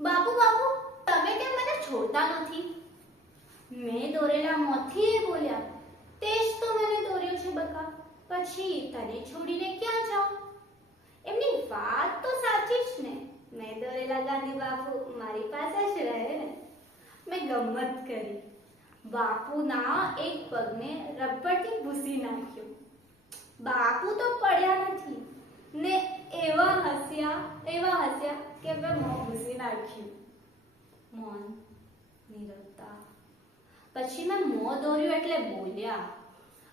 બાપુ બાપુ, તમે કેમ મને છોડતા નથી? મેં દોરેલા મોથી બોલ્યા તે જ તો મને દોર્યો છે બકા, પછી તને છોડીને ક્યાં જાઉં? એમની વાત તો સાચી જ ને. મેં દોરેલા ગાંધી બાપુ મારી પાસે જ રહે ને. મેં ગમત કરી. બાપુના એક પગને રબરથી ભૂસી નાખ્યો. બાપુ તો પડ્યા નથી ને એવા હસ્યા એવા હસ્યા કે મેં મોં ભૂસી નાખ્યું. મૌન નીરવતા. પછી મેં મોં દોર્યું એટલે બોલ્યા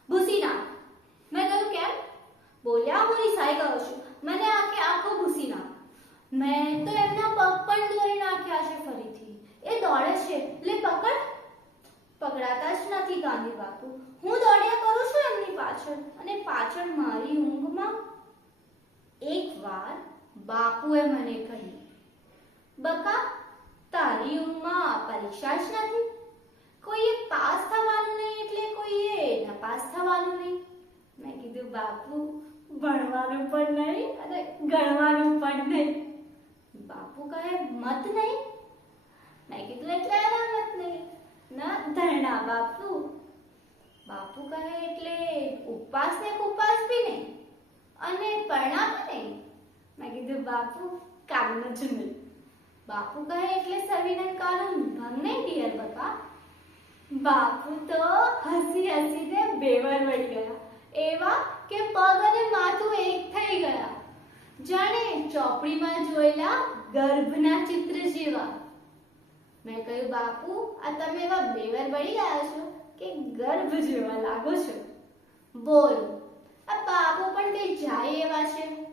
ભૂસી નાખ મેં કહ્યું, કેમ? બોલ્યા, હું રિસાઈ ગયો છું. મને આખે આખો ભૂસી નાખ મેં તો એમના પગ પણ દોરી નાખ્યા છે ફરીથી. એ દોડે છે. લે, પકડ. પકડાતા જ નથી ગાંધી બાપુ. હું દોડ્યા કરું છું એમની પાછળ. અને પાછળ મારી ઊંઘમાં એકવાર બાપુએ મને કહ્યું, બકા, તારી ઊંઘમાં પરીક્ષા જ નથી. કોઈએ પાસ થવાનું નહીં એટલે કોઈએ નપાસ થવાનું નહીં. મેં કીધું, બાપુ, ભણવાનું પણ નહીં અને ગણવાનું પણ નહીં. બાપુ કહે, મત નહીં. મેં કીધું, એટલે એના મત નહીં. ના, ધરણા બાપુ. બાપુ કહે, એટલે ઉપવાસ ને ઉપવાસ બી નહીં. અને પરણામ ને મેં કીધું, બાપુ કામનું જ નહીં બાપુ કહે, એટલે સવિનય કાનૂન. ભંગ નહીં ડિયર બકા બાપુ તો હસી હસીને બેવર વળી ગયા. એવા કે પગ અને માથું એક થઈ ગયા. જાણે ચોપડીમાં જોયેલા ગર્ભના ચિત્ર જેવા. મેં કહ્યું, બાપુ, આ તમે એવા બેવર વળી ગયા છો કે ગર્ભ જેવા લાગો છો. બોલ આ બાપુ પણ કઈ જાય એવા છે?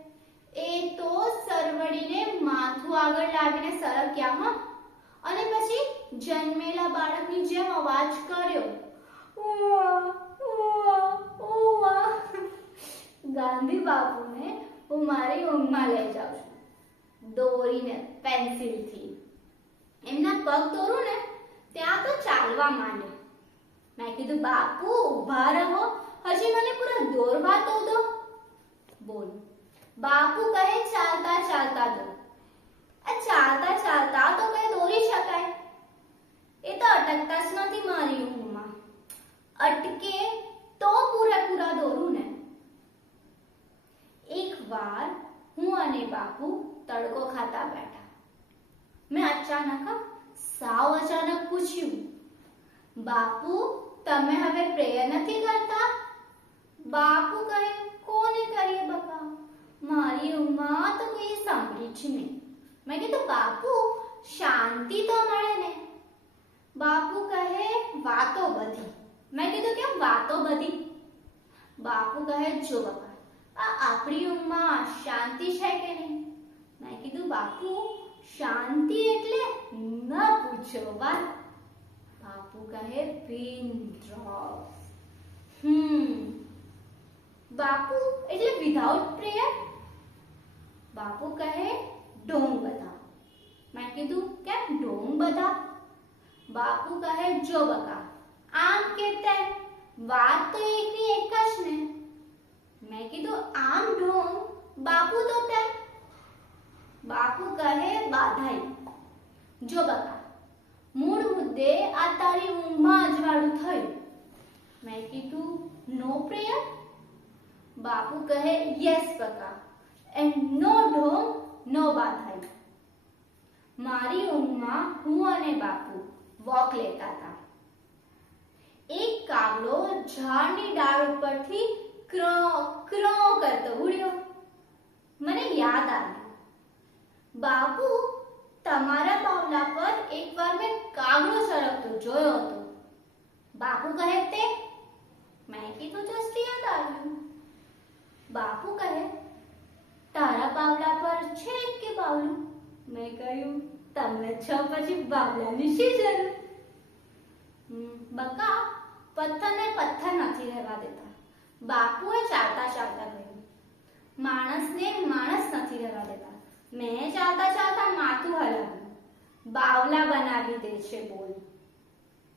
એ તો સરવડીને માથું આગળ લાવીને સરક્યા હા અને પછી જન્મેલા બાળકની જેમ અવાજ કર્યો. ગાંધી બાપુને હું મારી ઊંઘમાં લઈ જાઉં છું. દોરીને પેન્સિલથી. એમના પગ દોરું ને ત્યાં તો ચાલવા માંડે. મેં કીધું, બાપુ, ઊભા રહો. હજી મને પૂરા દોરવા તો દો બોલ બાપુ કહે ચાલતા ચાલતા દો આ ચાલતા ચાલતા તો કઈ દોરી શકાય એ તો અટકતા જ નથી મારી ઊંઘમાં અટકે તો પૂરેપૂરા દોરું ને એકવાર હું અને બાપુ તડકો ખાતા બેઠા મેં અચાનક સાવ અચાનક પૂછ્યું બાપુ તમે હવે પ્રેયર નથી કરતા બાપુ કહે કોને કરીએ બકા મારી ઊંઘમાં તો કોઈ સાંભળી જ નહીં મેં કીધું બાપુ શાંતિ તો મળે ને બાપુ કહે વાતો બધી મેં કીધું કેમ વાતો બધી બાપુ કહે જો બકા આ આપણી ઊંઘમાં શાંતિ છે કે નહીં મેં કીધું બાપુ શાંતિ એટલે ન પૂછો વાત બાપુ કહે પિન ડ્રોપ હમ બાપુ એટલે વિધાઉટ પ્રેયર બાપુ કહે ઢોંગ બધા મેં કીધું કેમ ઢોંગ બધા બાપુ કહે જો બકા આમ કે તેમ વાત તો એકની એક જ ને મેં કીધું આમ ઢોંગ બાપુ તો તેમ બાપુ કહે બાધાઈ જો બકા મૂળ મુદ્દે આ તારી ઊંઘમાં અજવાળું થયું મેં કીધું નો પ્રેયર બાપુ કહે યસ બકા એન્ડ નો ઢોંગ નો બાધાઈ મારી ઊંઘમાં હું અને બાપુ વોક લેતા હતા. એક કાગડો ઝાડની ડાળ ઉપરથી ક્રો ક્રો કરતો ઉડ્યો. મને યાદ આવ્યું. બાપુ, તમારા બાવલા પર એકવાર મેં કાગડો સરકતો જોયો હતો. બાપુ કહે, તે, મેં કીધું જસ્ટ યાદ આવ્યું. બાપુ કહે, તારા બાવલા પર છે કે બાવલું મેં કહ્યું, તમને છ પછી બાવલાની શી જરૂર? બકા, પથ્થરને પથ્થર નથી રહેવા દેતા. બાપુએ ચાલતા ચાલતા કહ્યું, માણસને માણસ નથી રહેવા દેતા. મેં ચાલતા ચાલતા માથું હલાવ્યું. બાવલા બનાવી દે છે બોલ.